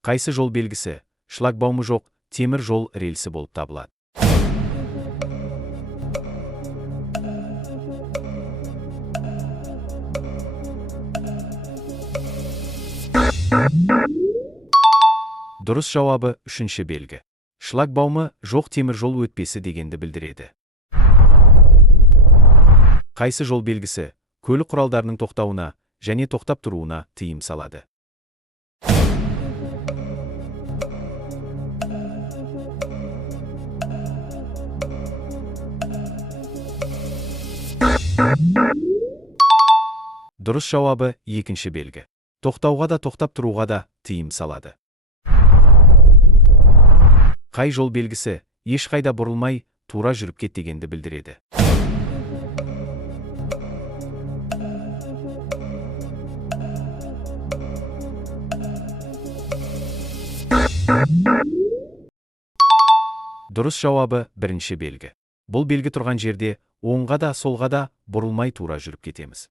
Қайсы жол белгісі шлагбаумы жоқ темір жол рельсі болып табылады? Дұрыс жауабы үшінші белгі. Шлагбаумы жоқ темір жол өтпесі дегенді білдіреді. Қайсы жол белгісі көлік құралдарының тоқтауына және тоқтап тұруына тыйым салады? Дұрыс жауабы екінші белгі. Тоқтауға да тоқтап тұруға да тыйым салады. Қай жол белгісі ешқайда бұрылмай тура жүріп кет дегенді білдіреді? Дұрыс жауабы бірінші белгі. Бұл белгі тұрған жерде оңға да солға да бұрылмай тура жүріп кетеміз.